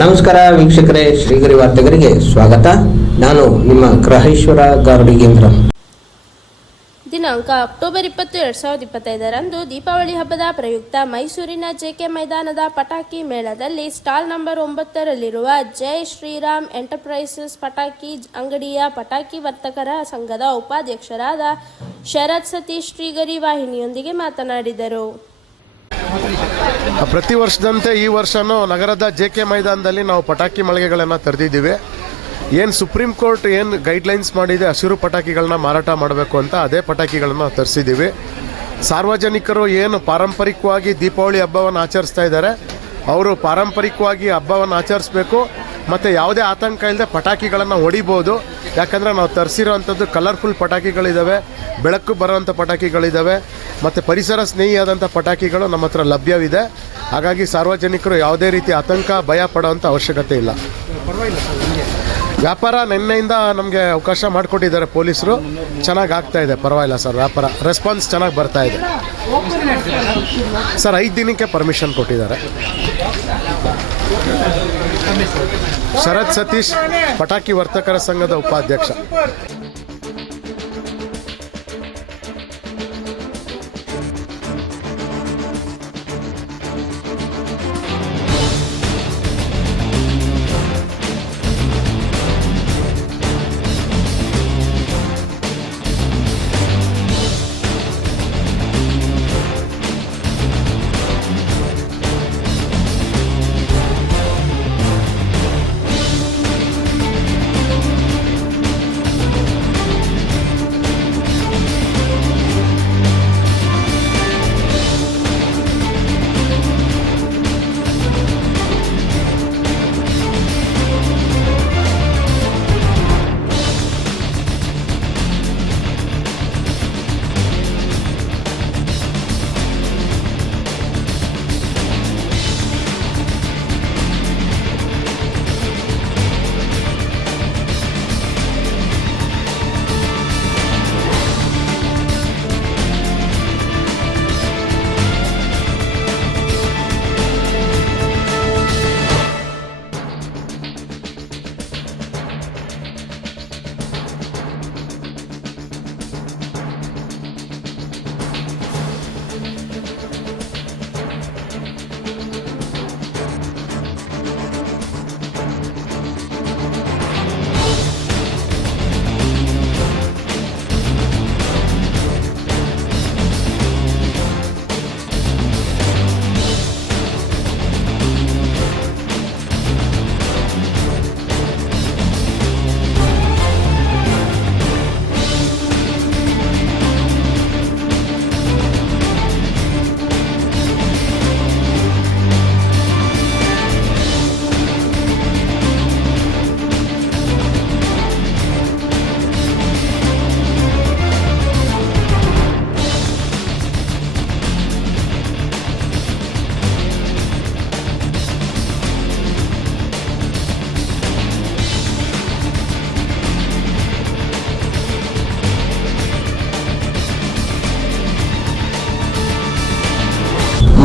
ನಮಸ್ಕಾರ ವೀಕ್ಷಕರೇ, ಶ್ರೀಗರಿ ವಾರ್ತೆಗರಿಗೆ ಸ್ವಾಗತ. ನಾನು ನಿಮ್ಮ ಗ್ರಹೇಶ್ವರ ಗಾರ್ಡಿಗೇಂದ್ರ. ದಿನಾಂಕ ಅಕ್ಟೋಬರ್ 20, 2025ರಂದು ದೀಪಾವಳಿ ಹಬ್ಬದ ಪ್ರಯುಕ್ತ ಮೈಸೂರಿನ ಜೆಕೆ ಮೈದಾನದ ಪಟಾಕಿ ಮೇಳದಲ್ಲಿ ಸ್ಟಾಲ್ ನಂಬರ್ 9ರಲ್ಲಿರುವ ಜೈ ಶ್ರೀರಾಮ್ ಎಂಟರ್ಪ್ರೈಸಸ್ ಪಟಾಕಿ ಅಂಗಡಿಯ ಪಟಾಕಿ ವರ್ತಕರ ಸಂಘದ ಉಪಾಧ್ಯಕ್ಷರಾದ ಶರತ್ ಸತೀಶ್ ಶ್ರೀಗರಿ ವಾಹಿನಿಯೊಂದಿಗೆ ಮಾತನಾಡಿದರು. ಪ್ರತಿ ವರ್ಷದಂತೆ ಈ ವರ್ಷನೂ ನಗರದ ಜೆಕೆ ಮೈದಾನದಲ್ಲಿ ನಾವು ಪಟಾಕಿ ಮಳಿಗೆಗಳನ್ನು ತೆರೆದಿದ್ದೀವಿ. ಏನು ಸುಪ್ರೀಂ ಕೋರ್ಟ್ ಏನು ಗೈಡ್ಲೈನ್ಸ್ ಮಾಡಿದೆ ಹಸಿರು ಪಟಾಕಿಗಳನ್ನ ಮಾರಾಟ ಮಾಡಬೇಕು ಅಂತ, ಅದೇ ಪಟಾಕಿಗಳನ್ನು ತರಿಸಿದ್ದೀವಿ. ಸಾರ್ವಜನಿಕರು ಏನು ಪಾರಂಪರಿಕವಾಗಿ ದೀಪಾವಳಿ ಹಬ್ಬವನ್ನು ಆಚರಿಸ್ತಾ ಇದ್ದಾರೆ, ಅವರು ಪಾರಂಪರಿಕವಾಗಿ ಹಬ್ಬವನ್ನು ಆಚರಿಸಬೇಕು ಮತ್ತು ಯಾವುದೇ ಆತಂಕ ಇಲ್ಲದೆ ಪಟಾಕಿಗಳನ್ನು ಹೊಡಿಬೋದು. ಯಾಕಂದರೆ ನಾವು ತರಿಸಿರೋವಂಥದ್ದು ಕಲರ್ಫುಲ್ ಪಟಾಕಿಗಳಿದ್ದಾವೆ, ಬೆಳಕು ಬರೋವಂಥ ಪಟಾಕಿಗಳಿದ್ದಾವೆ ಮತ್ತು ಪರಿಸರ ಸ್ನೇಹಿಯಾದಂಥ ಪಟಾಕಿಗಳು ನಮ್ಮ ಹತ್ರ ಲಭ್ಯವಿದೆ. ಹಾಗಾಗಿ ಸಾರ್ವಜನಿಕರು ಯಾವುದೇ ರೀತಿ ಆತಂಕ ಭಯ ಪಡೋವಂಥ ಅವಶ್ಯಕತೆ ಇಲ್ಲ. ವ್ಯಾಪಾರ ನಿನ್ನೆಯಿಂದ ನಮಗೆ ಅವಕಾಶ ಮಾಡಿಕೊಟ್ಟಿದ್ದಾರೆ ಪೊಲೀಸರು. ಚೆನ್ನಾಗಿ ಆಗ್ತಾ ಇದೆ, ಪರವಾಗಿಲ್ಲ ಸರ್. ವ್ಯಾಪಾರ ರೆಸ್ಪಾನ್ಸ್ ಚೆನ್ನಾಗಿ ಬರ್ತಾ ಇದೆ ಸರ್. 5 ದಿನಕ್ಕೆ ಪರ್ಮಿಷನ್ ಕೊಟ್ಟಿದ್ದಾರೆ. ಶರತ್ ಸತೀಶ್, ಪಟಾಕಿ ವರ್ತಕರ ಸಂಘದ ಉಪಾಧ್ಯಕ್ಷ.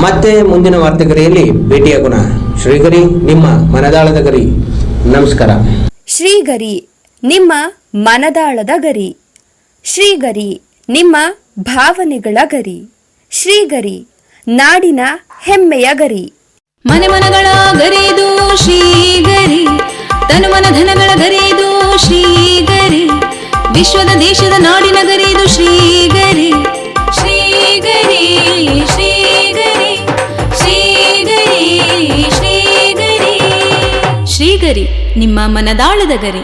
ಮತ್ತೆ ಮುಂದಿನ ವಾರ್ತೆಗರಿಯಲ್ಲಿ ಭೇಟಿಯಾಗೋಣ. ಶ್ರೀಗರಿ, ನಿಮ್ಮ ಮನದಾಳದ ಗರಿ. ನಮಸ್ಕಾರ. ಶ್ರೀಗರಿ, ನಿಮ್ಮ ಮನದಾಳದ ಗರಿ. ಶ್ರೀಗರಿ, ನಿಮ್ಮ ಭಾವನೆಗಳ ಗರಿ. ಶ್ರೀಗರಿ, ನಾಡಿನ ಹೆಮ್ಮೆಯ ಗರಿ. ಮನೆ ಮನಗಳ ಗರಿದು ಶ್ರೀಗರಿ, ತನು ಮನ ಧನಗಳ ಗರಿದು ಶ್ರೀಗರಿ, ವಿಶ್ವದ ದೇಶದ ನಾಡಿನ ಗರಿದು ಶ್ರೀಗರಿ. ಶ್ರೀಗರಿ ಶ್ರೀಗರಿ ಶ್ರೀಗರಿ ಶ್ರೀಗರಿ ಶ್ರೀಗರಿ, ನಿಮ್ಮ ಮನದಾಳದ ಗರಿ.